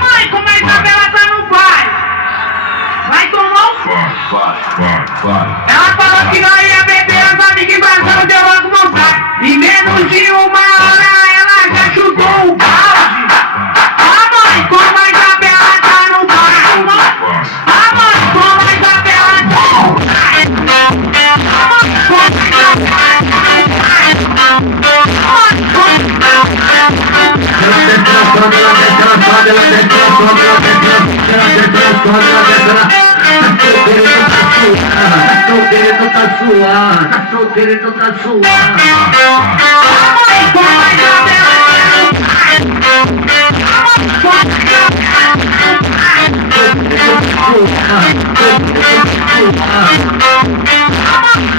mãe, como é que a Isabela não vai? Vai tomar um... Ela falou que não ia beber, as amigas embaixando, deu logo vontade. Em menos de uma hora ela já chutou o balde. Mãe, como a Isabela tá no bar. Mãe, como a Isabela tá no bar. Mãe, como a Isabela tá no Tô querendo tá suando. Mãe, como a Isabela tá no bar.